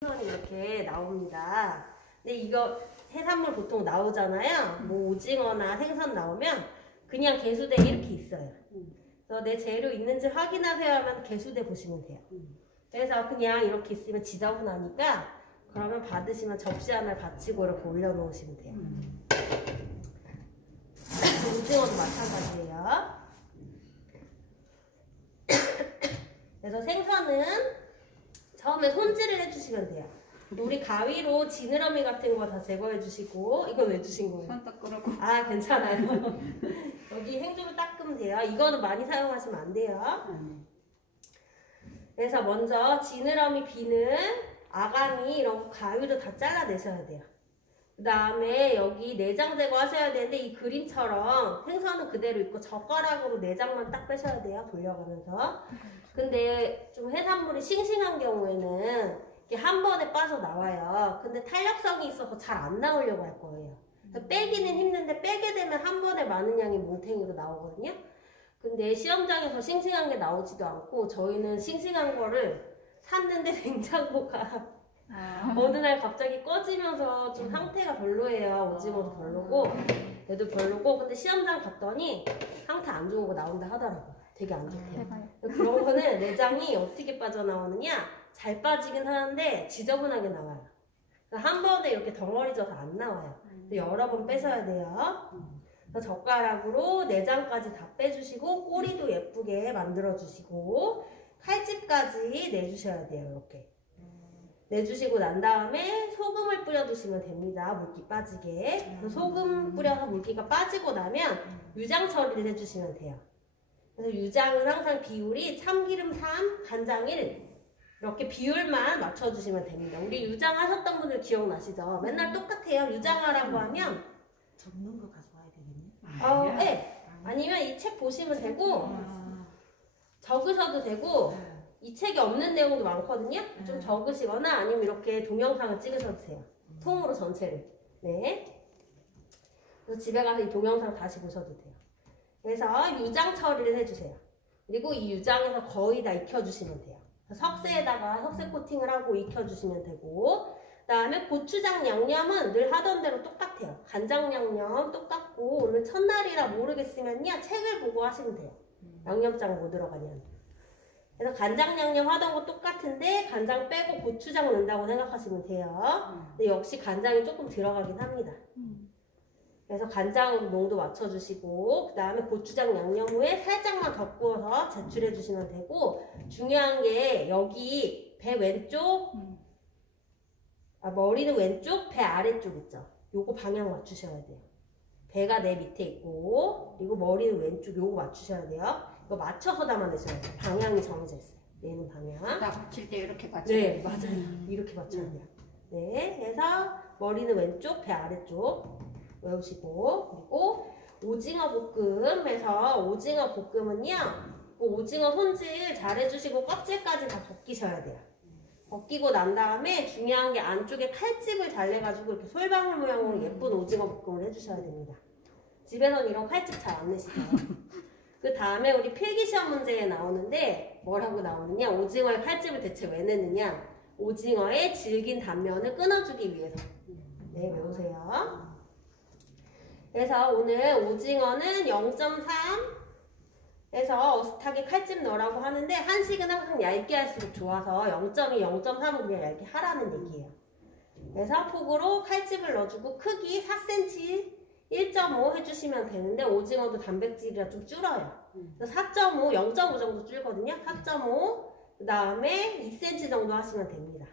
생선이 이렇게 나옵니다. 근데 이거 해산물 보통 나오잖아요. 뭐 오징어나 생선 나오면 그냥 개수대 이렇게 있어요. 그래서 내 재료 있는지 확인하세요 하면 개수대 보시면 돼요. 그래서 그냥 이렇게 있으면 지저분하니까 그러면 받으시면 접시 하나를 받치고 이렇게 올려놓으시면 돼요. 오징어도 마찬가지예요. 그래서 생선은 처음에 손질을 해주시면 돼요. 우리 가위로 지느러미 같은 거 다 제거해 주시고. 이건 왜 주신 거예요? 손 닦으라고. 아, 괜찮아요. 여기 행주로 닦으면 돼요. 이거는 많이 사용하시면 안 돼요. 그래서 먼저 지느러미 비는 아가미 이런 거 가위로 다 잘라내셔야 돼요. 그 다음에 여기 내장 제거하셔야 되는데 이 그림처럼 생선은 그대로 있고 젓가락으로 내장만 딱 빼셔야 돼요. 돌려가면서. 근데 좀 해산물이 싱싱한 경우에는 이게 한 번에 빠져나와요. 근데 탄력성이 있어서 잘 안 나오려고 할 거예요. 빼기는 힘든데 빼게 되면 한 번에 많은 양이 뭉탱이로 나오거든요. 근데 시험장에서 싱싱한 게 나오지도 않고 저희는 싱싱한 거를 샀는데 냉장고가 어느 날 갑자기 꺼지면서 좀 상태가 별로예요. 오징어도 별로고 얘도 별로고. 근데 시험장 갔더니 상태 안 좋은 거 나온다 하더라고요. 되게 안 좋대요. 그런 거는 내장이 어떻게 빠져나오느냐, 잘 빠지긴 하는데 지저분하게 나와요. 그러니까 한 번에 이렇게 덩어리 져서 안 나와요. 여러 번 빼셔야 돼요. 그래서 젓가락으로 내장까지 다 빼주시고 꼬리도 예쁘게 만들어주시고 칼집까지 내주셔야 돼요. 이렇게 내주시고 난 다음에 소금을 뿌려주시면 됩니다. 물기 빠지게. 소금 뿌려서 물기가 빠지고 나면 유장 처리를 해주시면 돼요. 그래서 유장은 항상 비율이 참기름 3, 간장 1 이렇게 비율만 맞춰주시면 됩니다. 우리 유장 하셨던 분들 기억나시죠? 맨날 똑같아요. 유장하라고 하면 적는 거 가져와야 되겠네. 네. 아니면 이 책 보시면 되고 적으셔도 되고 이 책에 없는 내용도 많거든요. 좀 적으시거나 아니면 이렇게 동영상을 찍으셔도 돼요. 통으로 전체를. 네. 그래서 집에 가서 이 동영상 다시 보셔도 돼요. 그래서 유장 처리를 해주세요. 그리고 이 유장에서 거의 다 익혀주시면 돼요. 석쇠에다가 석쇠 코팅을 하고 익혀주시면 되고, 그 다음에 고추장 양념은 늘 하던 대로 똑같아요. 간장 양념 똑같고, 오늘 첫날이라 모르겠으면요 책을 보고 하시면 돼요. 양념장 뭐 들어가냐면. 그래서 간장 양념 하던 거 똑같은데 간장 빼고 고추장 넣는다고 생각하시면 돼요. 근데 역시 간장이 조금 들어가긴 합니다. 그래서 간장으로 농도 맞춰주시고 그 다음에 고추장 양념 후에 살짝만 더 구워서 제출해 주시면 되고, 중요한 게 여기 배 왼쪽, 머리는 왼쪽, 배 아래쪽 있죠? 요거 방향 맞추셔야 돼요. 배가 내 밑에 있고 그리고 머리는 왼쪽, 요거 맞추셔야 돼요. 이거 맞춰서 담아내셔야 돼요. 방향이 정해져 있어요. 내는 방향. 나 받칠 때 이렇게 받쳐야 네, 맞아요. 이렇게 맞춰야 돼요. 네, 그래서 머리는 왼쪽, 배 아래쪽 외우시고, 그리고 오징어 볶음에서 오징어 볶음은요, 오징어 손질 잘 해주시고 껍질까지 다 벗기셔야 돼요. 벗기고 난 다음에 중요한 게 안쪽에 칼집을 잘 내가지고 이렇게 솔방울 모양으로 예쁜 오징어 볶음을 해주셔야 됩니다. 집에서는 이런 칼집 잘 안 내시죠? 그 다음에 우리 필기시험 문제에 나오는데 뭐라고 나오느냐, 오징어의 칼집을 대체 왜 내느냐, 오징어의 질긴 단면을 끊어주기 위해서. 네, 외우세요. 그래서 오늘 오징어는 0.3 해서 어슷하게 칼집 넣으라고 하는데, 한식은 항상 얇게 할수록 좋아서 0.2, 0.3은 그냥 얇게 하라는 얘기예요. 그래서 폭으로 칼집을 넣어주고 크기 4cm 1.5 해주시면 되는데, 오징어도 단백질이라 좀 줄어요. 그래서 4.5, 0.5 정도 줄거든요. 4.5, 그 다음에 2cm 정도 하시면 됩니다.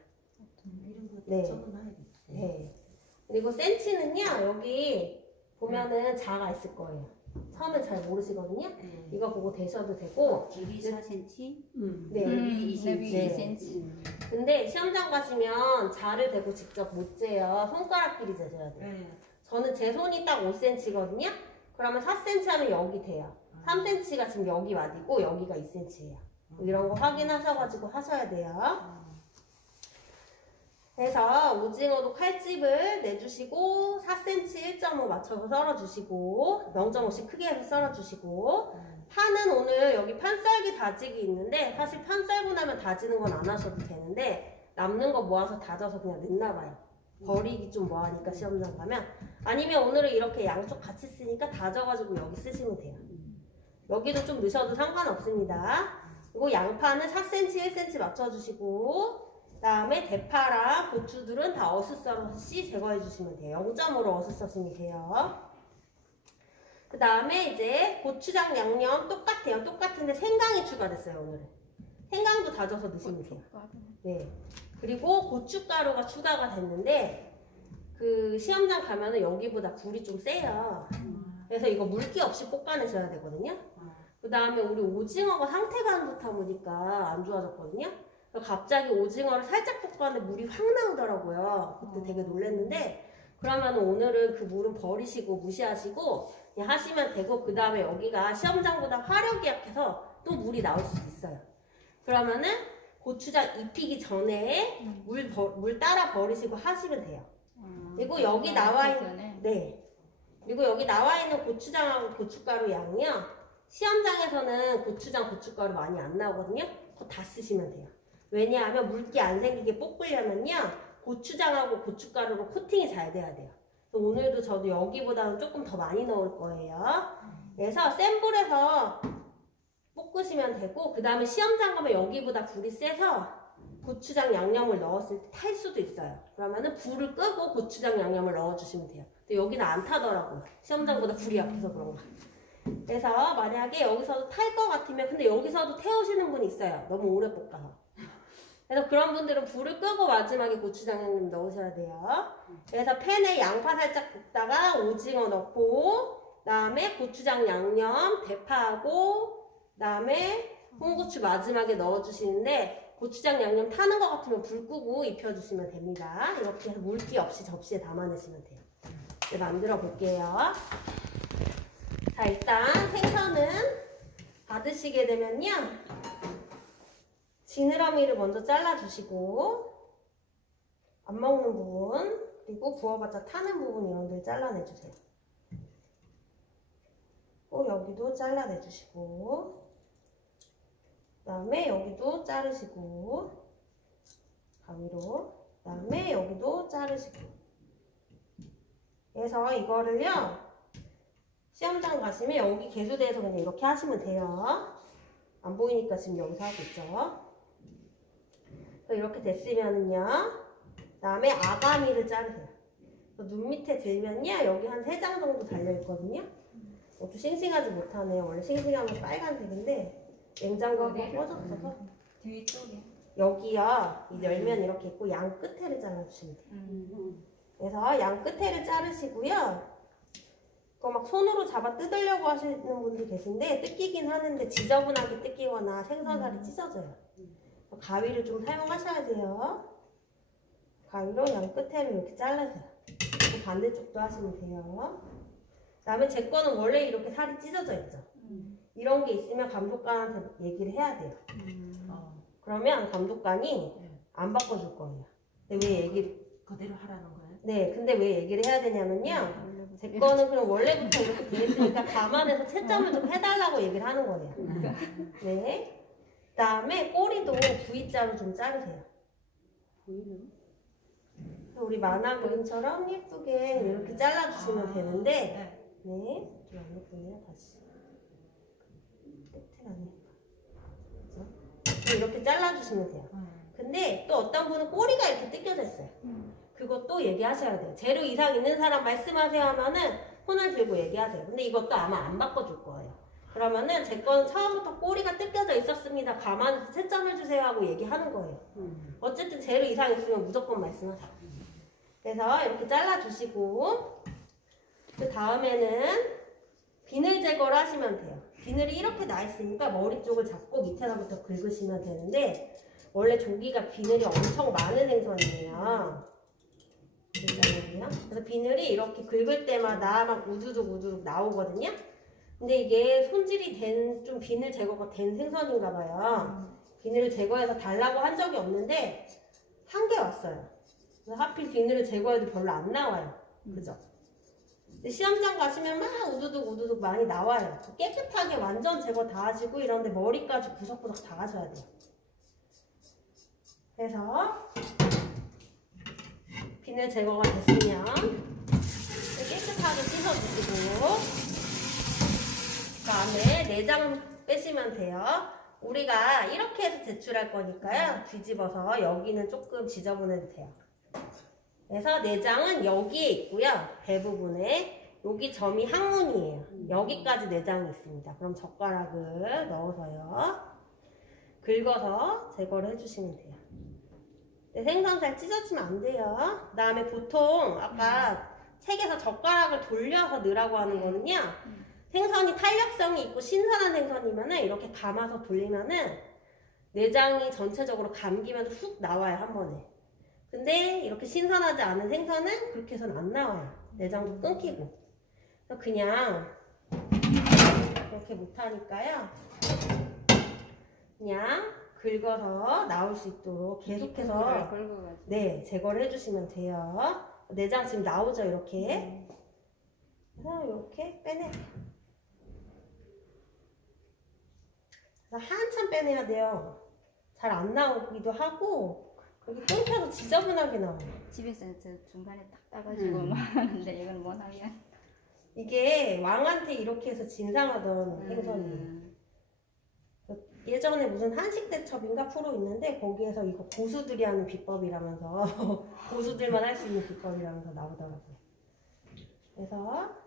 이런 거 네. 적어놔야겠다. 네. 그리고 센치는요, 여기 보면은 자가 있을 거예요. 처음엔 잘 모르시거든요. 이거 보고 되셔도 되고. 길이 4cm, 네. 넓이 네. 22cm. 근데 시험장 가시면 자를 대고 직접 못 재요. 손가락끼리 재셔야 돼요. 네. 저는 제 손이 딱 5cm거든요. 그러면 4cm 하면 여기 돼요. 3cm가 지금 여기 와디고 여기가 2cm예요. 이런 거 확인하셔가지고 하셔야 돼요. 그래서 오징어도 칼집을 내주시고 4cm 1.5 맞춰서 썰어주시고 0.5씩 크게 해서 썰어주시고, 파는 오늘 여기 판썰기 다지기 있는데 사실 판 썰고 나면 다지는 건 안 하셔도 되는데 남는 거 모아서 다져서 그냥 넣나 봐요. 버리기 좀 뭐하니까 시험장 가면. 아니면 오늘은 이렇게 양쪽 같이 쓰니까 다져가지고 여기 쓰시면 돼요. 여기도 좀 넣으셔도 상관없습니다. 그리고 양파는 4cm, 1cm 맞춰주시고, 그 다음에 대파랑 고추들은 다 어슷썰어서 씨 제거해 주시면 돼요. 0.5로 어슷써시면 돼요. 그 다음에 이제 고추장 양념 똑같아요. 똑같은데 생강이 추가됐어요, 오늘은. 생강도 다져서 넣으시면 돼요. 네. 그리고 고춧가루가 추가가 됐는데, 그 시험장 가면은 여기보다 불이 좀 세요. 그래서 이거 물기 없이 볶아내셔야 되거든요. 그 다음에 우리 오징어가 상태가 안 좋다 보니까 안 좋아졌거든요. 그래서 갑자기 오징어를 살짝 볶았는데 물이 확 나오더라고요. 그때 되게 놀랐는데, 그러면 오늘은 그 물은 버리시고 무시하시고 그냥 하시면 되고, 그 다음에 여기가 시험장보다 화력이 약해서 또 물이 나올 수도 있어요. 그러면은 고추장 입히기 전에 물 따라 버리시고 하시면 돼요. 그리고 여기 나와 있는, 네. 그리고 여기 나와 있는 고추장하고 고춧가루 양이요. 시험장에서는 고추장, 고춧가루 많이 안 나오거든요. 그거 다 쓰시면 돼요. 왜냐하면 물기 안 생기게 볶으려면요. 고추장하고 고춧가루로 코팅이 잘 돼야 돼요. 그래서 오늘도 저도 여기보다는 조금 더 많이 넣을 거예요. 그래서 센 불에서 볶으시면 되고, 그 다음에 시험장 가면 여기보다 불이 세서 고추장 양념을 넣었을 때 탈 수도 있어요. 그러면은 불을 끄고 고추장 양념을 넣어주시면 돼요. 근데 여기는 안 타더라고요. 시험장보다 불이 약해서 그런가. 그래서 만약에 여기서도 탈 것 같으면, 근데 여기서도 태우시는 분이 있어요. 너무 오래 볶아서. 그래서 그런 분들은 불을 끄고 마지막에 고추장 양념 넣으셔야 돼요. 그래서 팬에 양파 살짝 볶다가 오징어 넣고, 그 다음에 고추장 양념, 대파하고, 그 다음에 홍고추 마지막에 넣어주시는데, 고추장 양념 타는 것 같으면 불 끄고 입혀주시면 됩니다. 이렇게 해서 물기 없이 접시에 담아내시면 돼요. 이제 만들어 볼게요. 자, 일단 생선은 받으시게 되면요. 지느러미를 먼저 잘라주시고, 안 먹는 부분, 그리고 구워봤자 타는 부분 이런 데를 잘라내주세요. 또 여기도 잘라내주시고, 그 다음에 여기도 자르시고, 가위로, 그 다음에 여기도 자르시고. 그래서 이거를요, 시험장 가시면 여기 개수대에서 그냥 이렇게 하시면 돼요. 안 보이니까 지금 여기서 하고 있죠. 이렇게 됐으면은요, 그 다음에 아가미를 자르세요. 눈 밑에 들면요, 여기 한 3장 정도 달려있거든요. 좀 싱싱하지 못하네요. 원래 싱싱하면 빨간색인데 냉장고가 꺼졌어서 뒤쪽에 여기요, 이 열면 이렇게 있고 양 끝에를 잘라주시면 돼요. 그래서 양 끝에를 자르시고요. 그거 막 손으로 잡아 뜯으려고 하시는 분들 계신데 뜯기긴 하는데 지저분하게 뜯기거나 생선살이 찢어져요. 가위를 좀 사용하셔야 돼요. 가위로 양 끝에를 이렇게 잘라세요. 반대쪽도 하시면 돼요. 그 다음에 제 거는 원래 이렇게 살이 찢어져 있죠. 이런 게 있으면 감독관한테 얘기를 해야 돼요. 그러면 감독관이 안 바꿔줄 거예요. 근데 왜 얘기를 그대로 하라는 거예요? 네, 근데 왜 얘기를 해야 되냐면요. 제 거는 그럼 원래부터 이렇게 돼 있으니까 감안해서 채점을 좀 해달라고 얘기를 하는 거예요. 네. 그 다음에 꼬리도 V자로 좀 자르세요. 우리 만화 그림처럼 예쁘게 이렇게 잘라주시면 되는데, 네. 좀 안 예쁘네요. 다시. 끝에 안 예뻐. 이렇게 잘라주시면 돼요. 근데 또 어떤 분은 꼬리가 이렇게 뜯겨져 있어요. 그것도 얘기하셔야 돼요. 재료 이상 있는 사람 말씀하세요 하면은 손을 들고 얘기하세요. 근데 이것도 아마 안 바꿔줄 거예요. 그러면은 제 거는 처음부터 꼬리가 뜯겨져 있었습니다. 감안해서 채점해주세요 하고 얘기하는 거예요. 어쨌든 재료 이상 있으면 무조건 말씀하세요. 그래서 이렇게 잘라주시고, 그 다음에는 비늘 제거를 하시면 돼요. 비늘이 이렇게 나 있으니까 머리 쪽을 잡고 밑에서부터 긁으시면 되는데, 원래 조기가 비늘이 엄청 많은 생선이에요. 그래서 비늘이 이렇게 긁을 때마다 막 우두둑 우두둑 나오거든요. 근데 이게 손질이 된, 좀 비늘 제거가 된 생선인가 봐요. 비늘을 제거해서 달라고 한 적이 없는데 한 개 왔어요. 그래서 하필 비늘을 제거해도 별로 안 나와요. 그죠? 근데 시험장 가시면 막 우두둑 우두둑 많이 나와요. 깨끗하게 완전 제거 다 하시고, 이런데 머리까지 구석구석 다 하셔야 돼요. 해서 비늘 제거가 됐으면 깨끗하게 씻어주시고 그다음에 내장 빼시면 돼요. 우리가 이렇게 해서 제출할 거니까요. 뒤집어서 여기는 조금 지저분해도 돼요. 그래서 내장은 여기에 있고요. 대부분에 여기 점이 항문이에요. 여기까지 내장이 있습니다. 그럼 젓가락을 넣어서요. 긁어서 제거를 해주시면 돼요. 생선 잘 찢어지면 안 돼요. 그 다음에 보통 아까 책에서 젓가락을 돌려서 넣으라고 하는 거는요. 생선이 탄력성이 있고 신선한 생선이면은 이렇게 감아서 돌리면은 내장이 전체적으로 감기면서 훅 나와요, 한 번에. 근데 이렇게 신선하지 않은 생선은 그렇게 해서는 안 나와요. 내장도 끊기고. 그래서 그냥 그렇게 못하니까요. 그냥 긁어서 나올 수 있도록 계속해서 네, 제거를 해주시면 돼요. 내장 지금 나오죠, 이렇게. 그래서 이렇게 빼내요. 한참 빼내야 돼요. 잘 안 나오기도 하고 여기 끊겨서 지저분하게 나와요. 집에서 저 중간에 딱 따가지고 막 하는데 이건 못하면 이게 왕한테 이렇게 해서 진상하던 생선이에요. 예전에 무슨 한식대첩인가 프로 있는데 거기에서 이거 고수들이 하는 비법이라면서 고수들만 할 수 있는 비법이라면서 나오더라고요. 그래서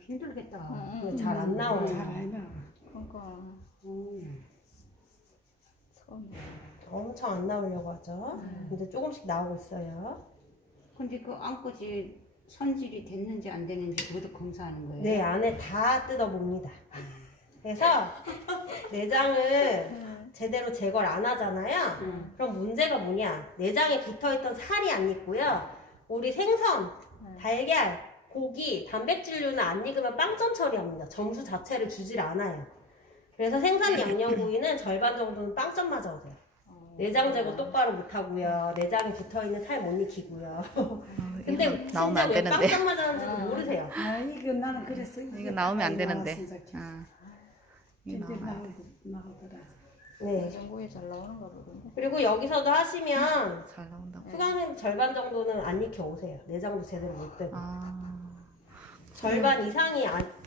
힘들겠다. 잘 안 나와요. 잘 알면. 그러니까 엄청 안 나오려고 하죠. 근데 조금씩 나오고 있어요. 근데 그 안고지 손질이 됐는지 안 됐는지 그것도 검사하는 거예요? 네, 안에 다 뜯어봅니다. 그래서 내장을 제대로 제거를 안 하잖아요. 그럼 문제가 뭐냐? 내장에 붙어있던 살이 안 익고요. 우리 생선, 달걀, 고기, 단백질류는 안 익으면 빵점 처리합니다. 점수 자체를 주질 않아요. 그래서 생선 양념구이는 절반 정도는 빵점 맞아오세요. 내장 제거 똑바로 못하고요. 내장에 붙어있는 살 못 익히고요. 근데 이거 진짜 나오면 안 왜 되는데. 빵점 맞았는지도 모르세요. 아, 이거 나는 그랬어. 이거 나오면 안 되는데. 나왔으니까. 이거 이제 나오면 안 돼. 나오더라. 네. 전국에 잘 나오는가 보던데. 그리고 여기서도 하시면 잘 나온다고. 후가는 절반 정도는 안 익혀 오세요. 내장도 제대로 못 되고. 아, 절반 이상이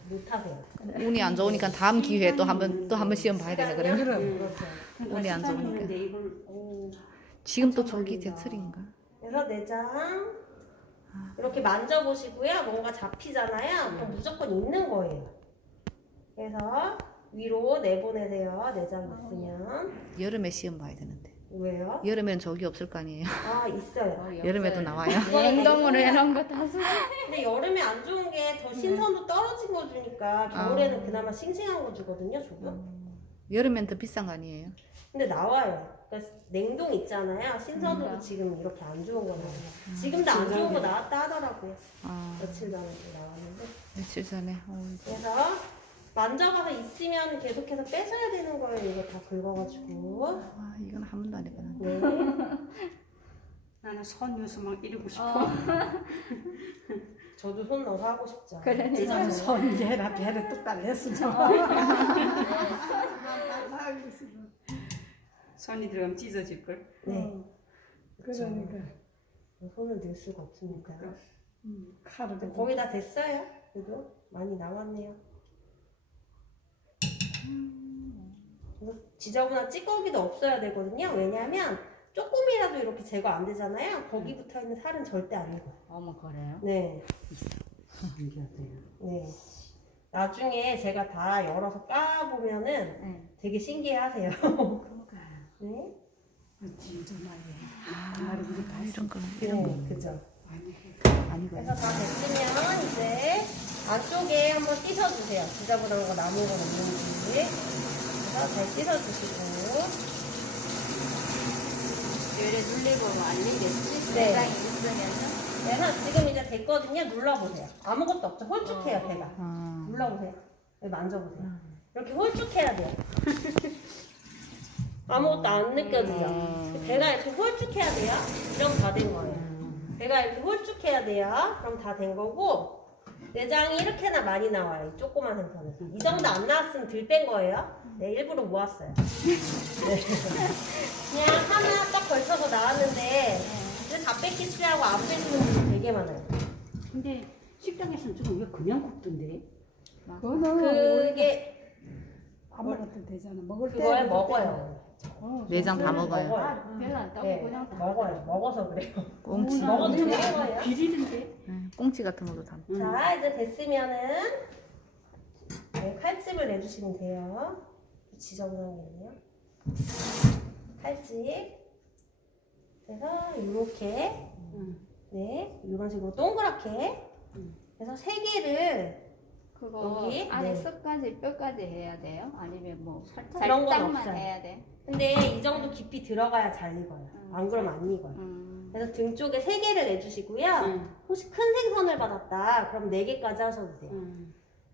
못 하세요. 운이 안 좋으니까 다음 기회에 또 한번 시험 봐야 되네 그러면. 그렇죠. 운이 안 좋으니까. 있는데 이걸 지금 또 저기 제철인가? 그래서 내장 이렇게 만져보시고요. 뭔가 잡히잖아요. 그럼 무조건 있는 거예요. 그래서 위로 내보내세요. 내장 있으면. 여름에 시험 봐야 되는데. 왜요? 여름에는 저기 없을 거 아니에요. 아, 있어요. 여름에도 나와요. 냉동으로 해놓은 거 다 써. 근데 여름에 안 좋은 게 더 신선도 떨어진 거 주니까 겨울에는 그나마 싱싱한 거 주거든요, 조금. 여름엔 더 비싼 거 아니에요? 근데 나와요. 그러니까 냉동 있잖아요. 신선도도 지금 이렇게 안 좋은 거 나와요. 지금도 안 좋은 거 나왔다 하더라고요. 아, 며칠 전에 나왔는데. 며칠 전에. 그래서 만져봐서 있으면 계속해서 뺏어야 되는 거예요. 이거 다 긁어가지고. 아, 이건 한 번도 안 해봤는데. 네. 나는 손 요소 막 이러고 싶어. 저도 손 넣어서 하고 싶죠. 그래. 나는 손 얘라 배를 똑바로 했어. 손이 들어가면 찢어질걸. 네. 그러니까 손을 넣을 수가 없습니다. 칼을 거의 다 됐어요. 그래도 많이 나왔네요. 그래서 지저분한 찌꺼기도 없어야 되거든요. 왜냐하면 조금이라도 이렇게 제거 안 되잖아요. 거기 붙어 있는 살은 절대 안 익어요. 어머 그래요? 네. 네. 나중에 제가 다 열어서 까보면은 되게 신기해하세요. 네. 진짜 많이 이런 거. 네, 그죠. 아니고. 그래서 다 됐으면 이제 안쪽에 한번 씻어주세요. 지저분한 거 남은 건 없는지. 그래서 잘 씻어주시고. 얘를 눌리고 말리겠지? 네. 내장이 있으면은 그래서 지금 이제 됐거든요. 눌러보세요. 아무것도 없죠. 홀쭉해요, 배가. 아, 눌러보세요. 여기 만져보세요. 이렇게 홀쭉해야 돼요. 아무것도 안 느껴지죠? 배가 이렇게 홀쭉해야 돼요. 이러면 다 된 거예요. 배가 이렇게 홀쭉해야 돼요. 그럼 다 된 거고, 내장이 이렇게나 많이 나와요. 이 조그만 생선에서. 이 정도 안 나왔으면 들 뺀 거예요. 네, 일부러 모았어요. 네. 그냥 하나 딱 걸쳐서 나왔는데 이제 다 뺏기시라고 안 빼시는 분들 되게 많아요. 근데 식당에서는 저거 왜 그냥 굽던데? 그거는 그게 안 먹어도 되잖아. 먹을 때 그걸 먹어요. 내장 다 먹어요. 먹어요. 별로 안 따고 네, 그냥 다 먹어요. 먹어서 그래요. 꽁치. 먹어도 되는 거예요. 비리는데? 꽁치 같은 것도 다. 자, 이제 됐으면은 네, 칼집을 내주시면 돼요. 지저분한 게 있네요. 칼집. 그래서 이렇게 네, 이런 식으로 동그랗게 그래서 세 개를 그거 여기? 안에 네. 뼈까지 해야 돼요? 아니면 뭐 그런 건 살짝만 없어요. 해야 돼? 근데 이 정도 깊이 들어가야 잘 익어요. 안 그러면 안 익어요. 그래서 등 쪽에 세 개를 내주시고요. 혹시 큰 생선을 받았다. 그럼 4개까지 하셔도 돼요.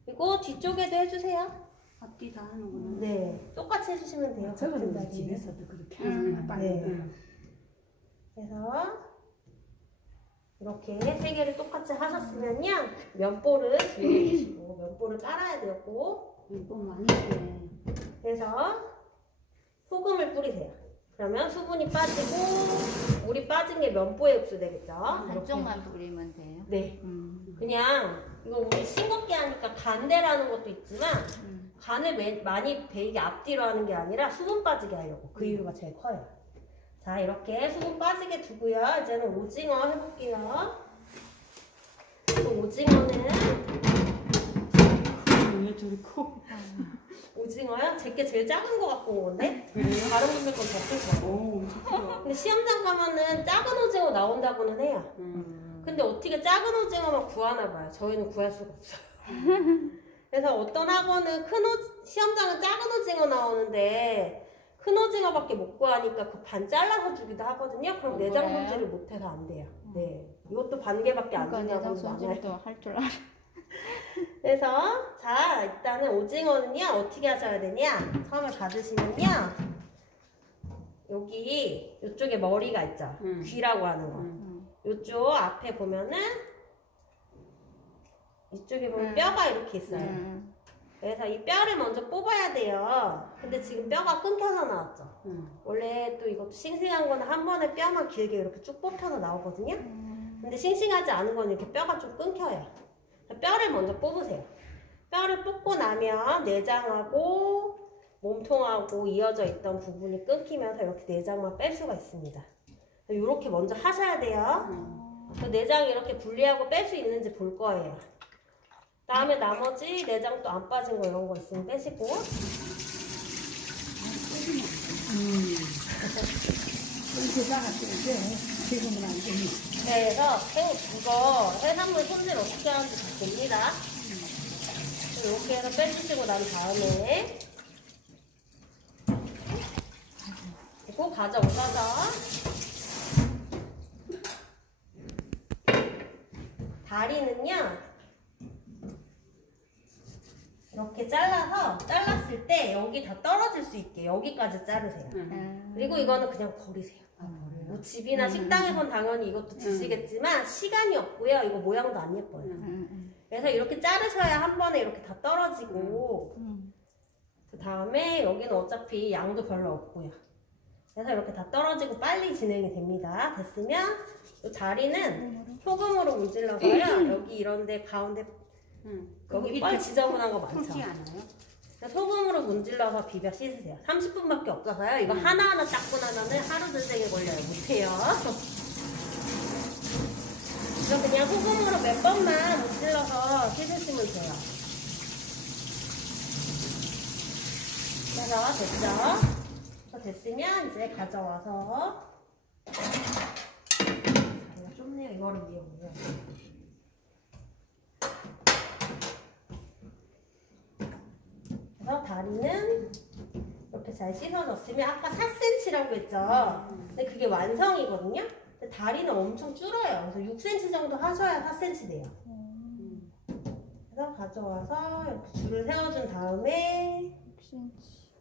그리고 뒤쪽에도 해주세요. 앞뒤 다 하는구나. 네, 똑같이 해주시면 돼요. 같은 저거는 자리에. 집에서도 그렇게 하는 빨리. 네. 그래서 이렇게 세 개를 똑같이 하셨으면요. 면보를 준비해주시고 면보를 깔아야 돼요. 꼭. 이거 많이 돼. 그래서 소금을 뿌리세요. 그러면 수분이 빠지고 물이 빠진 게 면보에 흡수되겠죠. 이렇게. 한쪽만 뿌리면 돼요? 네. 그냥 이거 우리 싱겁게 하니까 간대라는 것도 있지만 간을 많이 배이게 앞뒤로 하는 게 아니라 수분 빠지게 하려고 그 이유가 제일 커요. 자, 이렇게 수분 빠지게 두고요. 이제는 오징어 해볼게요. 오징어는 왜 저리 커? 오징어요? 제게 제일 작은 거 갖고 온 건데 다른 분들 건 더 크고. 오, 진짜. 근데 시험장 가면은 작은 오징어 나온다고는 해요. 근데 어떻게 작은 오징어만 구하나 봐요. 저희는 구할 수가 없어요. 그래서 어떤 학원은 시험장은 작은 오징어 나오는데 큰 오징어밖에 못 구하니까 그 반 잘라서 주기도 하거든요. 그럼 내장 그래요? 손질을 못해서 안 돼요. 네, 이것도 반 개밖에 안 그러니까 내장 준다고 많아요. 손질도 할 줄 알아. 그래서 자, 일단은 오징어는요 어떻게 하셔야 되냐? 처음에 받으시면요 여기 이쪽에 머리가 있죠. 귀라고 하는 거. 이쪽 앞에 보면은 이쪽에 보면 뼈가 이렇게 있어요. 그래서 이 뼈를 먼저 뽑아야 돼요. 근데 지금 뼈가 끊겨서 나왔죠. 원래 또 이것도 싱싱한 거는 한 번에 뼈만 길게 이렇게 쭉 뽑혀서 나오거든요. 근데 싱싱하지 않은 건 이렇게 뼈가 좀 끊겨요. 뼈를 먼저 뽑으세요. 뼈를 뽑고 나면 내장하고 몸통하고 이어져 있던 부분이 끊기면서 이렇게 내장만 뺄 수가 있습니다. 이렇게 먼저 하셔야 돼요. 내장 이렇게 분리하고 뺄 수 있는지 볼 거예요. 다음에 나머지 내장 또 안 빠진 거 이런 거 있으면 빼시고. 이렇게 나갔을 때 지금은 안 되니. 네, 그래서 이거 해산물 손질 어떻게 하는지 다 봅니다. 이렇게 해서 빼주시고 난 다음에 그리고 가져오셔서 다리는요 이렇게 잘랐을 때 여기 다 떨어질 수 있게 여기까지 자르세요. 그리고 이거는 그냥 버리세요. 뭐 집이나 식당에선 당연히 이것도 드시겠지만 시간이 없고요. 이거 모양도 안 예뻐요. 그래서 이렇게 자르셔야 한 번에 이렇게 다 떨어지고 그 다음에 여기는 어차피 양도 별로 없고요. 그래서 이렇게 다 떨어지고 빨리 진행이 됩니다. 됐으면 이 다리는 소금으로 문질러서요. 여기 이런데 가운데 여기 뻘 지저분한 거 많죠. 크지 않아요? 소금으로 문질러서 비벼 씻으세요. 30분밖에 없어서요. 이거 하나하나 닦고 나면은 하루 전생에 걸려요. 못해요. 그래서 그냥 소금으로 몇 번만 문질러서 씻으시면 돼요. 그래서 됐죠? 그래서 됐으면 이제 가져와서 자리가 좁네요. 이거를 위에 올려요. 그래서 다리는 이렇게 잘 씻어졌으면 아까 4cm라고 했죠. 근데 그게 완성이거든요. 근데 다리는 엄청 줄어요. 그래서 6cm 정도 하셔야 4cm 돼요. 그래서 가져와서 이렇게 줄을 세워준 다음에 6cm.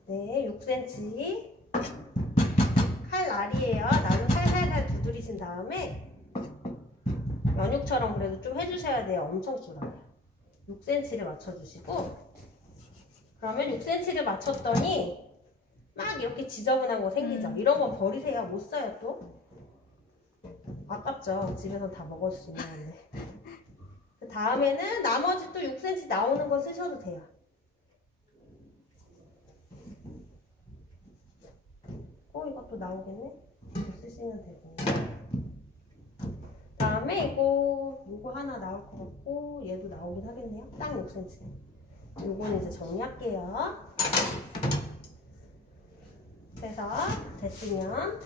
네, 6cm 칼 날이에요. 날로 살살살 두드리신 다음에 연육처럼 그래도 좀 해주셔야 돼요. 엄청 줄어요. 6cm를 맞춰주시고, 그러면 6cm를 맞췄더니 막 이렇게 지저분한 거 생기죠. 이런 건 버리세요. 못 써요 또. 아깝죠. 집에서 다 먹을 수 있는데. 그 다음에는 나머지 또 6cm 나오는 거 쓰셔도 돼요. 이것도 나오겠네? 이거 쓰시면 되고. 다음에 요거 하나 나올 것 같고, 얘도 나오긴 하겠네요. 딱 6cm. 요거는 이제 정리할게요. 그래서 됐으면,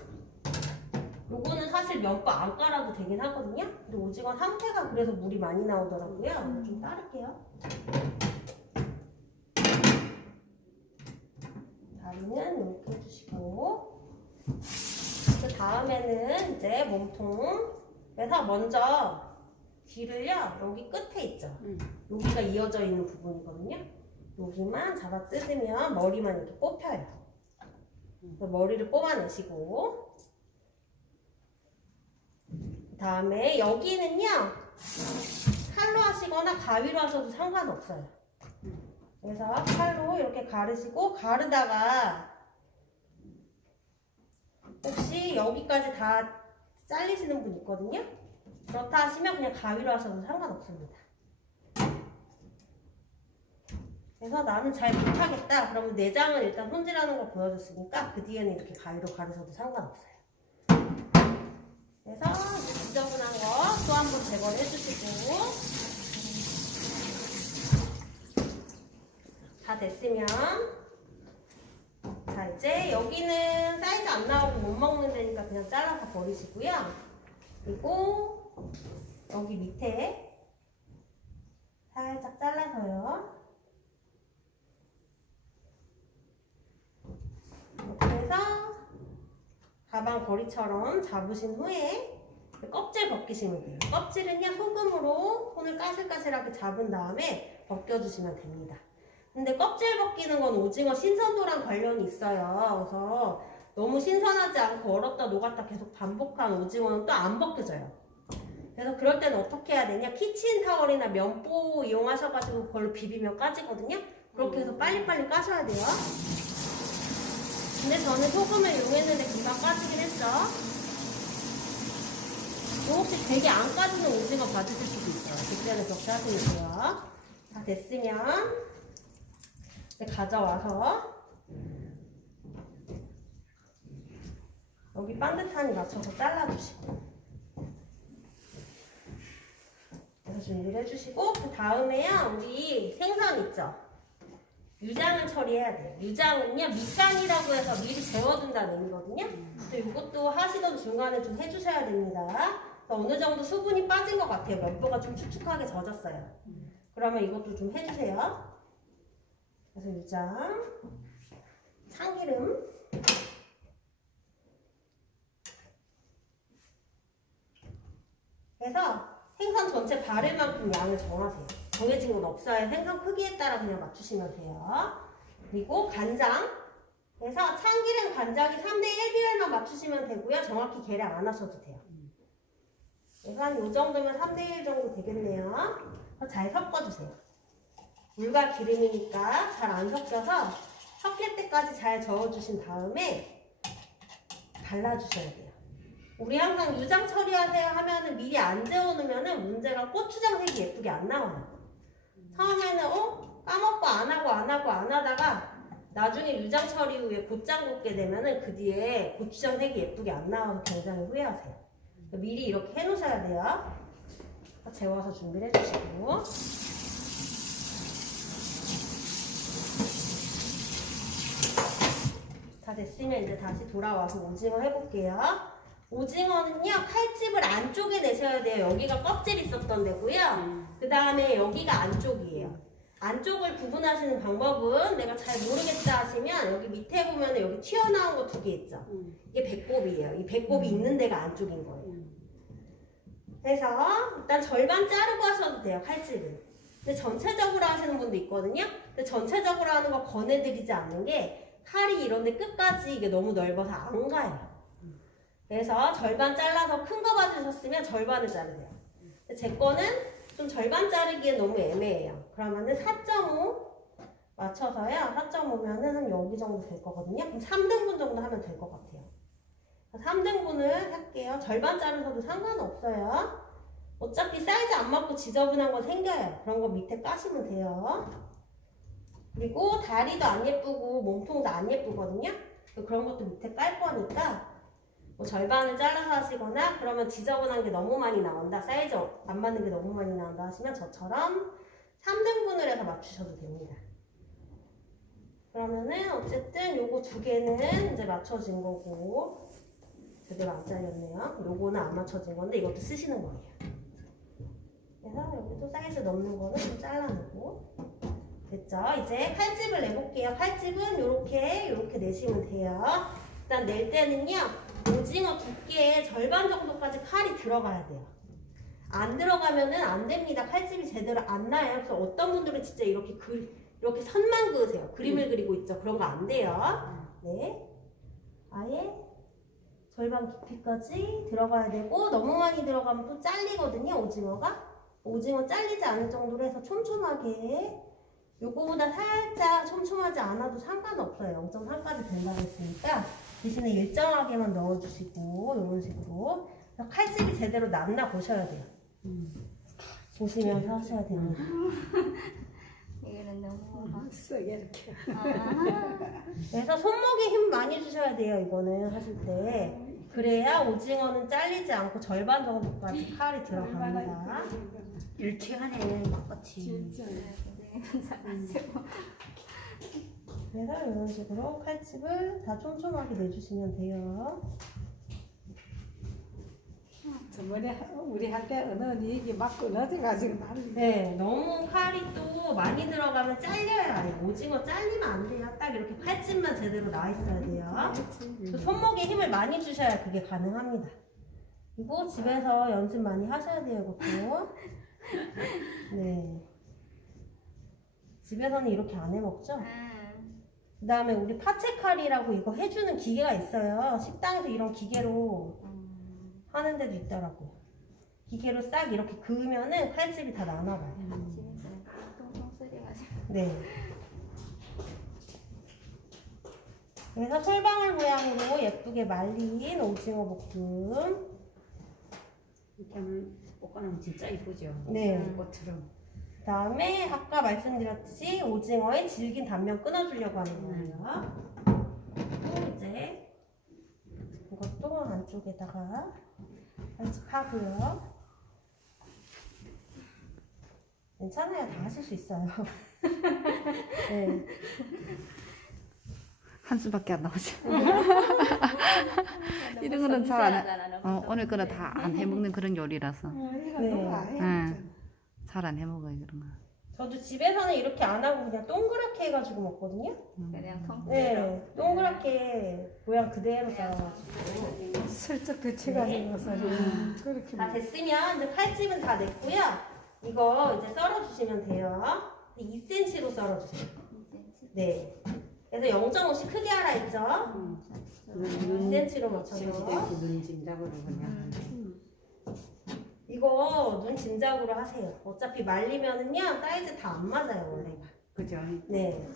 요거는 사실 면보 안 깔아도 되긴 하거든요. 근데 오징어 상태가 그래서 물이 많이 나오더라고요. 좀 따를게요. 다리는 이렇게 해주시고, 그 다음에는 이제 몸통에서 먼저 귀를요, 여기 끝에 있죠. 여기가 이어져 있는 부분이거든요. 여기만 잡아 뜯으면 머리만 이렇게 뽑혀요. 머리를 뽑아내시고, 그 다음에 여기는요, 칼로 하시거나 가위로 하셔도 상관없어요. 그래서 칼로 이렇게 가르시고, 가르다가 혹시 여기까지 다 잘리시는 분 있거든요. 그렇다 하시면 그냥 가위로 하셔도 상관없습니다. 그래서 나는 잘 못하겠다. 그러면 내장은 일단 손질하는 거 보여줬으니까 그 뒤에는 이렇게 가위로 가르셔도 상관없어요. 그래서 지저분한 거 또 한 번 제거해 주시고, 다 됐으면, 자 이제 여기는 사이즈 안 나오고 못 먹는 데니까 그냥 잘라서 버리시고요. 그리고 여기 밑에 살짝 잘라서요. 이렇게 해서 가방 거리처럼 잡으신 후에 껍질 벗기시면 돼요. 껍질은요, 소금으로 손을 까실까실하게 잡은 다음에 벗겨주시면 됩니다. 근데 껍질 벗기는 건 오징어 신선도랑 관련이 있어요. 그래서 너무 신선하지 않고 얼었다 녹았다 계속 반복한 오징어는 또 안 벗겨져요. 그래서 그럴 때는 어떻게 해야 되냐, 키친타월이나 면보 이용하셔가지고 그걸로 비비면 까지거든요. 그렇게 해서 빨리빨리 까셔야 돼요. 근데 저는 소금을 이용했는데 금방 까지긴 했죠. 혹시 되게 안 까지는 오징어 봐주실 수도 있어요. 그때는 그렇게 하시면 돼요. 다 됐으면 가져와서 여기 반듯하니 맞춰서 잘라주시고, 그래서 준비를 해주시고, 그 다음에요, 우리 생선 있죠? 유장을 처리해야 돼요. 유장은요, 밑간이라고 해서 미리 재워둔다는 의미거든요. 근데 이것도 하시던 중간에 좀 해주셔야 됩니다. 어느 정도 수분이 빠진 것 같아요. 면보가 좀 축축하게 젖었어요. 그러면 이것도 좀 해주세요. 그래서 유장, 참기름, 그래서 생선 전체 바를 만큼 양을 정하세요. 정해진 건 없어요. 생선 크기에 따라 그냥 맞추시면 돼요. 그리고 간장, 그래서 참기름, 간장이 3대1 비율만 맞추시면 되고요. 정확히 계량 안 하셔도 돼요. 그래서 한 이 정도면 3대1 정도 되겠네요. 잘 섞어주세요. 물과 기름이니까 잘 안 섞여서 섞일 때까지 잘 저어주신 다음에 발라주셔야 돼요. 우리 항상 유장 처리하세요 하면은 미리 안 재워놓으면은 문제가 고추장 색이 예쁘게 안 나와요. 처음에는 까먹고 안 하다가 나중에 유장 처리 후에 곧장 굽게 되면은 그 뒤에 고추장 색이 예쁘게 안 나와서 굉장히 후회하세요. 미리 이렇게 해놓으셔야 돼요. 재워서 준비를 해주시고, 다 됐으면 이제 다시 돌아와서 오징어 해볼게요. 오징어는요, 칼집을 안쪽에 내셔야 돼요. 여기가 껍질 있었던 데고요. 그 다음에 여기가 안쪽이에요. 안쪽을 구분하시는 방법은 내가 잘 모르겠다 하시면 여기 밑에 보면 여기 튀어나온 거 2개 있죠. 이게 배꼽이에요. 이 배꼽이 있는 데가 안쪽인 거예요. 그래서 일단 절반 자르고 하셔도 돼요, 칼집은. 근데 전체적으로 하시는 분도 있거든요. 근데 전체적으로 하는 거 권해드리지 않는 게 칼이 이런데 끝까지 이게 너무 넓어서 안 가요. 그래서 절반 잘라서 큰 거 받으셨으면 절반을 자르세요. 근데 제 거는 좀 절반 자르기엔 너무 애매해요. 그러면은 4.5 맞춰서요. 4.5면은 한 여기 정도 될 거거든요. 그럼 3등분 정도 하면 될 것 같아요. 3등분을 할게요. 절반 자르셔도 상관없어요. 어차피 사이즈 안 맞고 지저분한 거 생겨요. 그런 거 밑에 까시면 돼요. 그리고 다리도 안 예쁘고 몸통도 안 예쁘거든요. 그런 것도 밑에 깔 거니까 뭐 절반을 잘라서 하시거나 그러면 지저분한 게 너무 많이 나온다, 사이즈 안 맞는 게 너무 많이 나온다 하시면 저처럼 3등분을 해서 맞추셔도 됩니다. 그러면은 어쨌든 요거 두 개는 이제 맞춰진 거고 제대로 안 잘렸네요. 요거는 안 맞춰진 건데 이것도 쓰시는 거예요. 그래서 여기도 사이즈 넘는 거는 좀 잘라내고 됐죠? 이제 칼집을 내볼게요. 칼집은 요렇게 내시면 돼요. 일단 낼 때는요, 오징어 두께의 절반 정도까지 칼이 들어가야 돼요. 안 들어가면은 안 됩니다. 칼집이 제대로 안 나요. 그래서 어떤 분들은 진짜 이렇게 선만 그으세요. 그림을 그리고 있죠. 그런 거 안 돼요. 네, 아예 절반 깊이까지 들어가야 되고 너무 많이 들어가면 또 잘리거든요. 오징어 잘리지 않을 정도로 해서 촘촘하게, 요거보다 살짝 촘촘하지 않아도 상관없어요. 0.3까지 된다고 했으니까 대신에 일정하게만 넣어주시고 이런 식으로 칼집이 제대로 났나 보셔야 돼요. 보시면서 하셔야 됩니다. 이거는 너무 세게 이렇게. 그래서 손목에 힘 많이 주셔야 돼요. 이거는 하실 때 그래야 오징어는 잘리지 않고 절반 정도까지 칼이 들어갑니다. 일치하네 똑같이. 진짜. 그래서 이런 식으로 칼집을 다 촘촘하게 내주시면 돼요. 저번에 우리 할 때 어느 언니 이게 막 끊어져가지고 나는. 네, 너무 칼이 또 많이 들어가면 잘려요. 아예 오징어 잘리면 안 돼요. 딱 이렇게 칼집만 제대로 나와 있어야 돼요. 또 손목에 힘을 많이 주셔야 그게 가능합니다. 그리고 집에서 연습 많이 하셔야 돼요. 이것도. 네. 집에서는 이렇게 안 해먹죠? 그 다음에 우리 파채칼이라고 이거 해주는 기계가 있어요. 식당에서 이런 기계로 하는 데도 있더라고요. 기계로 싹 이렇게 그으면은 칼집이 다 나눠봐요. 집에서 똥똥 소리가 네. 그래서 솔방울 모양으로 예쁘게 말린 오징어 볶음. 이렇게 하면 볶아놓으면 진짜 이쁘죠. 네. 꽃처럼. 그 다음에 아까 말씀드렸듯이 오징어의 질긴 단면 끊어주려고 하는 거예요. 그리고 이제 이것도 안쪽에다가 반죽하고요. 괜찮아요. 다 하실 수 있어요. 네. 한 수밖에 안 나오죠. 이런 거는 잘 안, 오늘 거는 다 안 해먹는 그런 요리라서. 이거 네. 누가 해? 잘 안 해먹어요, 그런 거. 저도 집에서는 이렇게 안 하고 그냥 동그랗게 해가지고 먹거든요. 그냥 통째로. 네, 동그랗게 모양 그대로 잘라가지고. 슬쩍 데쳐가지고 그렇게. 다 됐으면 이제 칼집은 다 냈고요. 이거 이제 썰어주시면 돼요. 2cm로 썰어주세요. 네. 그래서 0.5씩 크게 하라 했죠? 2cm로 맞춰서. 눈 짐작으로 그냥. 이거 눈 짐작으로 하세요. 어차피 말리면은요 사이즈 다 안 맞아요 원래가. 그죠? 네.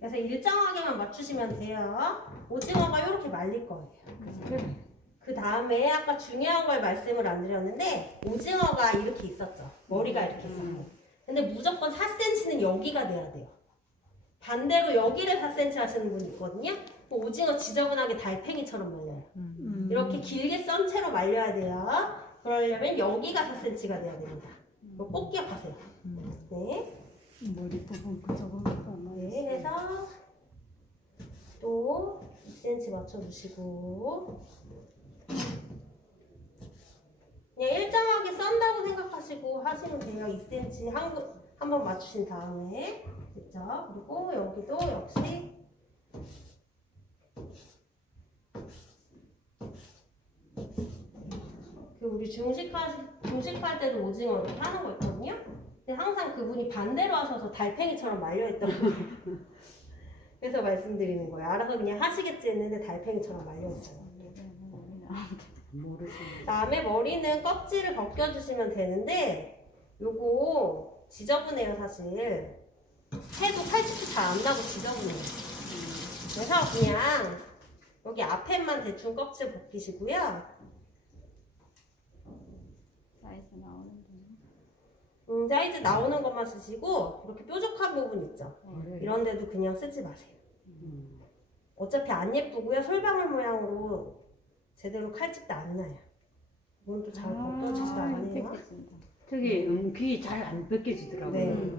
그래서 일정하게만 맞추시면 돼요. 오징어가 이렇게 말릴 거예요. 그 다음에 아까 중요한 걸 말씀을 안 드렸는데 오징어가 이렇게 있었죠. 머리가 이렇게 있었고. 근데 무조건 4cm는 여기가 돼야 돼요. 반대로 여기를 4cm 하시는 분이 있거든요. 오징어 지저분하게 달팽이처럼 말려요. 이렇게 길게 썬 채로 말려야 돼요. 그러려면 여기가 4cm가 돼야 됩니다. 이거 꼭 기억하세요. 네. 머리 부분 그쪽으로. 네, 그래서 또 2cm 맞춰주시고 그냥 일정하게 썬다고 생각하시고 하시면 돼요. 2cm 한번 맞추신 다음에 됐죠? 그리고 여기도 역시 우리 중식할 때도 오징어 이렇게 하는 거 있거든요? 근데 항상 그분이 반대로 하셔서 달팽이처럼 말려있다고 그래서 말씀드리는 거예요. 알아서 그냥 하시겠지 했는데 달팽이처럼 말려있어요. 모르지. 그 다음에 머리는 껍질을 벗겨주시면 되는데 요거 지저분해요 사실. 해도 칼집도 잘 안 나고 지저분해요. 그래서 그냥 여기 앞에만 대충 껍질 벗기시고요. 사이즈 나오는 사이즈 나오는 것만 쓰시고 이렇게 뾰족한 부분 있죠? 이런 데도 그냥 쓰지 마세요. 어차피 안 예쁘고요. 솔방울 모양으로 제대로 칼집도 안 나요. 이건 또 잘 벗겨지지도 않네요. 되게 귀 잘 안 벗겨지더라고요. 네.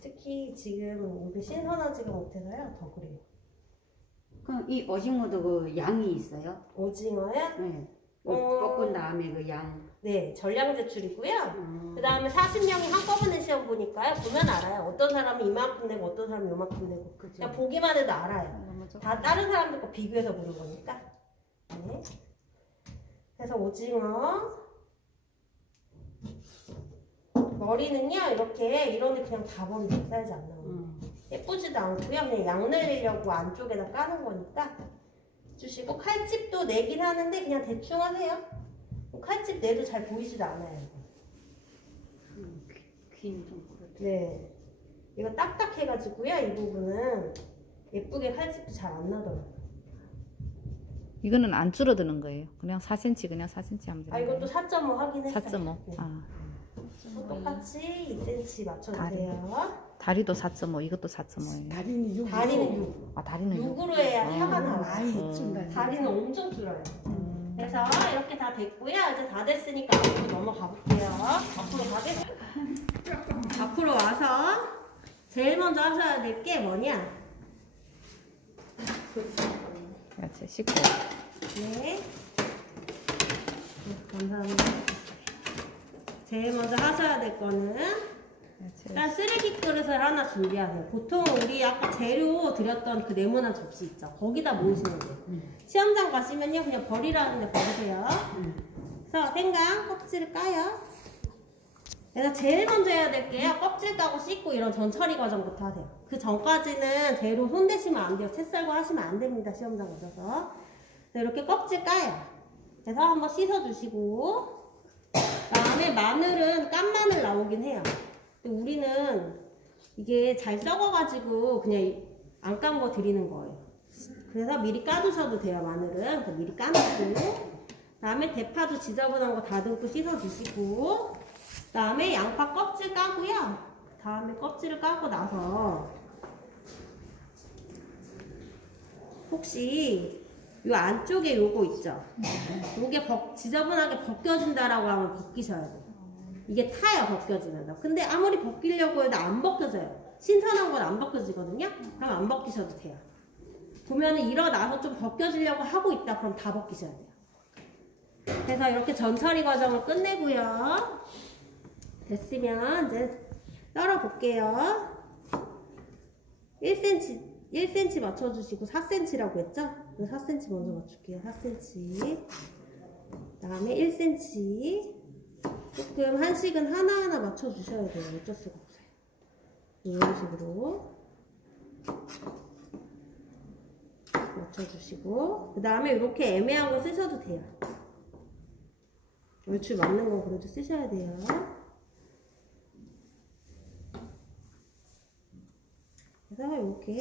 특히 지금 이게 신선하지가 못해서요. 더 그래요. 그럼 이 오징어도 그 양이 있어요? 오징어요? 네. 볶은 다음에 그 양. 네, 전량 제출이고요. 그 다음에 40명이 한꺼번에 시험 보니까요. 보면 알아요. 어떤 사람이 이만큼 내고 어떤 사람이 이만큼 내고. 그죠. 그냥 보기만 해도 알아요. 너무 좋고. 다 다른 사람들 거 비교해서 보는 거니까. 네. 그래서 오징어 머리는요 이렇게 이런데 그냥 다 버리세요. 사이즈 안 나오면 예쁘지도 않고요. 그냥 양 늘리려고 안쪽에다 까는 거니까 주시고 칼집도 내긴 하는데 그냥 대충 하세요. 칼집 내도 잘 보이지도 않아요. 귀는 좀 그렇죠. 네, 이거 딱딱해가지고요. 이 부분은 예쁘게 칼집도 잘 안 나더라고요. 이거는 안 줄어드는 거예요. 그냥 4cm 그냥 4cm 하면 아, 되는 이것도 거예요. 4.5 확인했어요. 4.5. 네. 아, 똑같이 2cm 맞춰주세요. 다리도 4.5. 이것도 4.5예요. 다리는 6. 다리는 6. 아, 다리는 6. 6으로 해야 타가 나와요. 많이 준다. 다리는 엄청 줄어요. 그래서 이렇게 다 됐고요. 이제 다 됐으니까 앞으로 넘어가 볼게요. 앞으로 다 됐. 앞으로 와서 제일 먼저 하셔야 될 게 뭐냐? 야채 씻고. 네. 감사합니다. 제일 먼저 하셔야 될 거는 야채. 일단 쓰레기 그릇을 하나 준비하세요. 보통 우리 아까 재료 드렸던 그 네모난 접시 있죠? 거기다 모으시면 돼요. 시험장 가시면요 그냥 버리라는데 버리세요. 그래서 생강 껍질을 까요. 그래서 제일 먼저 해야 될 게요. 껍질 까고 씻고 이런 전처리 과정부터 하세요. 그 전까지는 재료 손 대시면 안 돼요. 채 썰고 하시면 안 됩니다. 시험장 오셔서. 이렇게 껍질 까요. 그래서 한번 씻어주시고 그다음에 마늘은 깐 마늘 나오긴 해요. 근데 우리는 이게 잘 썩어가지고 그냥 안 깐 거 드리는 거예요. 그래서 미리 까두셔도 돼요. 마늘은. 그래서 미리 까놓고 그다음에 대파도 지저분한 거 다듬고 씻어주시고 그다음에 양파 껍질 까고요. 다음에 껍질을 까고 나서 혹시 요 안쪽에 요거 있죠? 요게 지저분하게 벗겨진다라고 하면 벗기셔야 돼요. 이게 타요, 벗겨지면서. 근데 아무리 벗기려고 해도 안 벗겨져요. 신선한 건 안 벗겨지거든요? 그럼 안 벗기셔도 돼요. 보면은 일어나서 좀 벗겨지려고 하고 있다. 그럼 다 벗기셔야 돼요. 그래서 이렇게 전처리 과정을 끝내고요. 됐으면 이제 썰어 볼게요. 1cm 맞춰주시고 4cm라고 했죠? 4cm 먼저 맞출게요. 4cm. 그 다음에 1cm. 조금 한식은 하나하나 맞춰주셔야 돼요. 어쩔 수가 없어요. 이런 식으로 맞춰주시고 그 다음에 이렇게 애매한 거 쓰셔도 돼요. 얼추 맞는 거 그래도 쓰셔야 돼요. 그래서 이렇게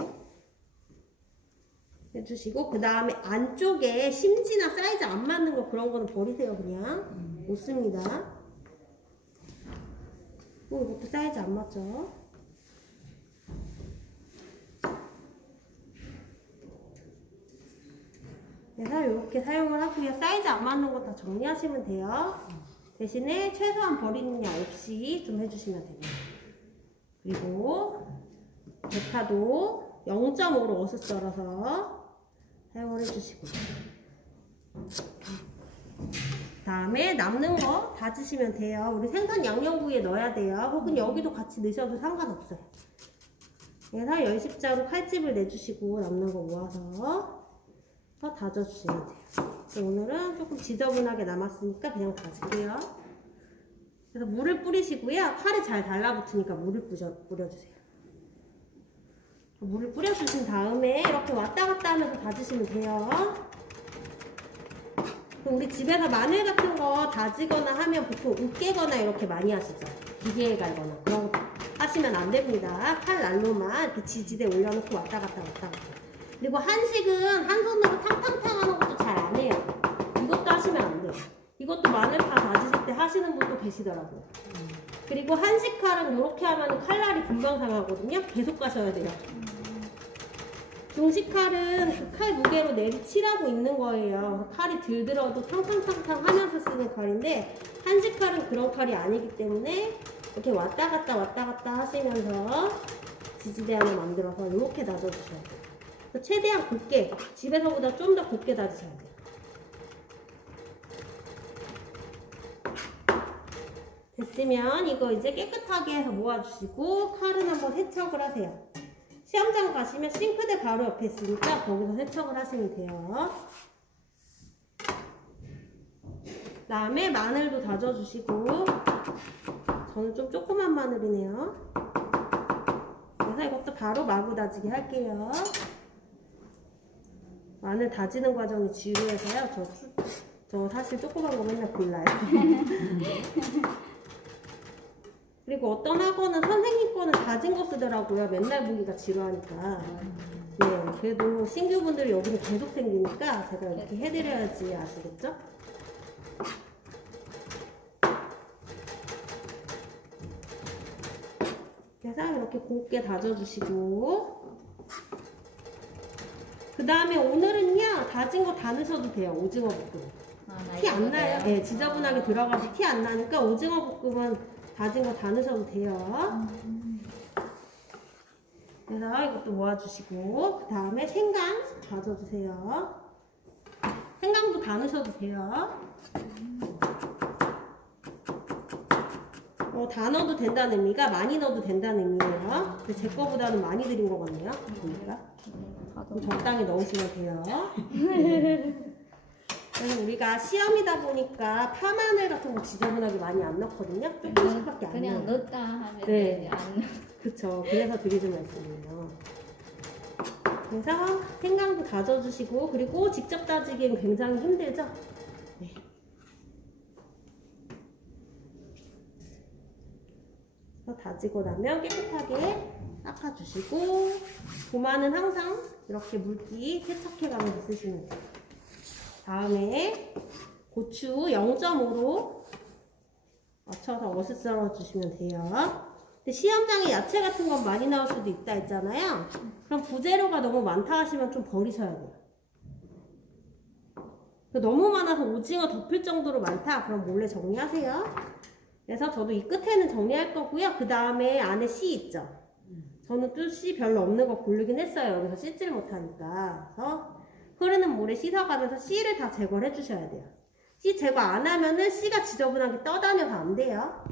해주시고 그 다음에 안쪽에 심지나 사이즈 안 맞는 거 그런 거는 버리세요. 그냥 못 씁니다. 이것도 사이즈 안 맞죠? 그래서 이렇게 사용을 하고요. 사이즈 안 맞는 거 다 정리하시면 돼요. 대신에 최소한 버리는 양 없이 좀 해주시면 됩니다. 그리고 대파도 0.5로 어슷 썰어서 사용을 해주시고 다음에 남는 거 다지시면 돼요. 우리 생선 양념구이에 넣어야 돼요. 혹은 여기도 같이 넣으셔도 상관없어요. 그래서 열십자로 칼집을 내주시고 남는 거 모아서 다져주시면 돼요. 오늘은 조금 지저분하게 남았으니까 그냥 다질게요. 그래서 물을 뿌리시고요. 칼에 잘 달라붙으니까 물을 뿌려주세요. 물을 뿌려주신 다음에 이렇게 왔다 갔다 하면서 다지시면 돼요. 우리 집에서 마늘 같은 거 다지거나 하면 보통 으깨거나 이렇게 많이 하시죠. 기계에 갈거나 그런 거 하시면 안 됩니다. 칼날로만 이렇게 지지대 올려놓고 왔다 갔다 왔다 갔다. 그리고 한식은 한 손으로 탕탕탕 하는 것도 잘 안 해요. 이것도 하시면 안 돼요. 이것도 마늘 파 다지실 때 하시는 분도 계시더라고요. 그리고 한식 칼은 이렇게 하면 칼날이 금방 상하거든요. 계속 가셔야 돼요. 중식 칼은 그 칼 무게로 내리치라고 있는 거예요. 칼이 들들어도 탕탕탕탕 하면서 쓰는 칼인데 한식 칼은 그런 칼이 아니기 때문에 이렇게 왔다 갔다 하시면서 지지대 하나 만들어서 이렇게 다져주셔야 돼요. 최대한 곱게, 집에서보다 좀 더 곱게 다지셔야 돼요. 됐으면 이거 이제 깨끗하게 해서 모아주시고 칼은 한번 세척을 하세요. 시험장 가시면 싱크대 바로 옆에 있으니까 거기서 세척을 하시면 돼요. 그 다음에 마늘도 다져주시고, 저는 좀 조그만 마늘이네요. 그래서 이것도 바로 마구 다지게 할게요. 마늘 다지는 과정이 지루해서요. 저 사실 조그만 거 맨날 골라요. 그리고 어떤 학원은 선생님 거는 다진 거 쓰더라고요. 맨날 보기가 지루하니까. 네, 그래도 신규분들이 여기는 계속 생기니까 제가 이렇게 해드려야지 아시겠죠? 그래서 이렇게 곱게 다져주시고, 그 다음에 오늘은요 다진 거 다 넣으셔도 돼요. 오징어 볶음 티 안 나요. 네, 지저분하게 들어가서 티 안 나니까 오징어 볶음은 다진 거 다 넣으셔도 돼요. 그래서 이것도 모아주시고, 그 다음에 생강 다져주세요. 생강도 다 넣으셔도 돼요. 다 넣어도 된다는 의미가 많이 넣어도 된다는 의미예요. 근데 제 거보다는 많이 드린 것 같네요. 보니까 적당히 넣으시면 돼요. 그래서 우리가 시험이다 보니까 파마늘 같은 거 지저분하게 많이 안 넣거든요. 조금씩밖에 안 넣어요. 그냥 넣었다 하면 네. 안 그쵸. 그래서 드리는 말씀이에요. 그래서 생강도 다져주시고, 그리고 직접 다지기엔 굉장히 힘들죠? 네. 그래서 다지고 나면 깨끗하게 닦아주시고, 도마는 항상 이렇게 물기 세척해가면서 쓰시면 돼요. 다음에 고추 0.5로 맞춰서 어슷 썰어주시면 돼요. 근데 시험장에 야채 같은 건 많이 나올 수도 있다 했잖아요. 그럼 부재료가 너무 많다 하시면 좀 버리셔야 돼요. 너무 많아서 오징어 덮을 정도로 많다? 그럼 몰래 정리하세요. 그래서 저도 이 끝에는 정리할 거고요. 그 다음에 안에 씨 있죠? 저는 또 씨 별로 없는 거 고르긴 했어요. 여기서 씻질 못하니까. 그래서 흐르는 물에 씻어가면서 씨를 다 제거를 해주셔야 돼요. 씨 제거 안 하면은 씨가 지저분하게 떠다녀서 안 돼요.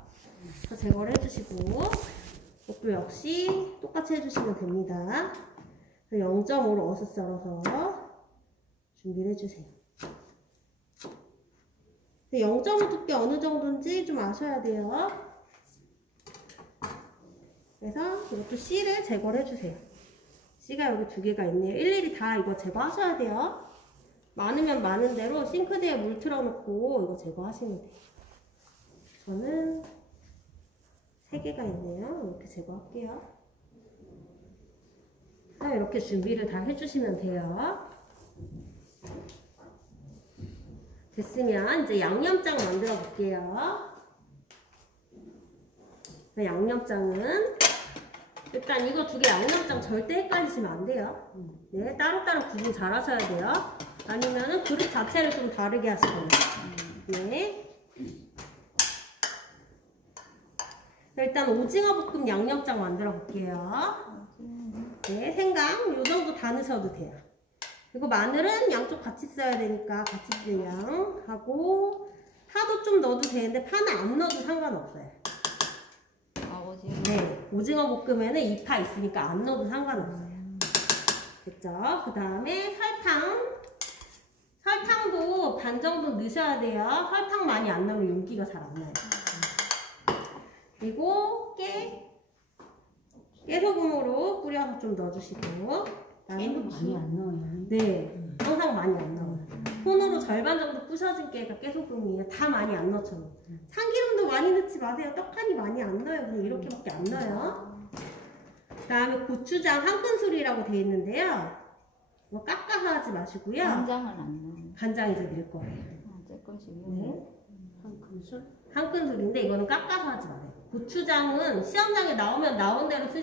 그래서 제거를 해주시고, 이것도 역시 똑같이 해주시면 됩니다. 0.5로 어슷 썰어서 준비를 해주세요. 0.5 두께 어느 정도인지 좀 아셔야 돼요. 그래서 이것도 씨를 제거를 해주세요. 씨가 여기 2개가 있네요. 일일이 다 이거 제거하셔야 돼요. 많으면 많은 대로 싱크대에 물 틀어놓고 이거 제거하시면 돼요. 저는 3개가 있네요. 이렇게 제거할게요. 이렇게 준비를 다 해주시면 돼요. 됐으면 이제 양념장 만들어 볼게요. 양념장은 일단 이거 2개 양념장 절대 헷갈리시면 안 돼요. 네, 따로따로 구분 잘 하셔야 돼요. 아니면은 그릇 자체를 좀 다르게 하시거나. 네. 일단 오징어 볶음 양념장 만들어 볼게요. 네, 생강 요 정도 다 넣으셔도 돼요. 그리고 마늘은 양쪽 같이 써야 되니까 같이 쓰는 양 하고, 파도 좀 넣어도 되는데 파는 안 넣어도 상관없어요. 네, 오징어 볶음에는 이 파 있으니까 안 넣어도 상관없어요. 됐죠? 그 다음에 설탕도 반 정도 넣으셔야 돼요. 설탕 많이 안 넣으면 윤기가 잘 안 나요. 그리고 깨소금으로 뿌려서 좀 넣어주시고, 깨도 많이 안 넣어요. 네, 항상 많이 안 넣어요. 손으로 절반 정도 부셔진 게가 깨소금이에요. 다 많이 안 넣죠. 참기름도 많이 넣지 마세요. 떡하니 많이 안 넣어요. 그냥 이렇게밖에 안 넣어요. 그 다음에 고추장 한 큰술이라고 되어 있는데요. 뭐 깎아서 하지 마시고요. 간장은 안 넣어. 간장 이제 넣을 거예요. 조금씩 네. 한 큰술? 한 큰술인데 이거는 깎아서 하지 마세요. 고추장은 시험장에 나오면 나온 대로 쓰시면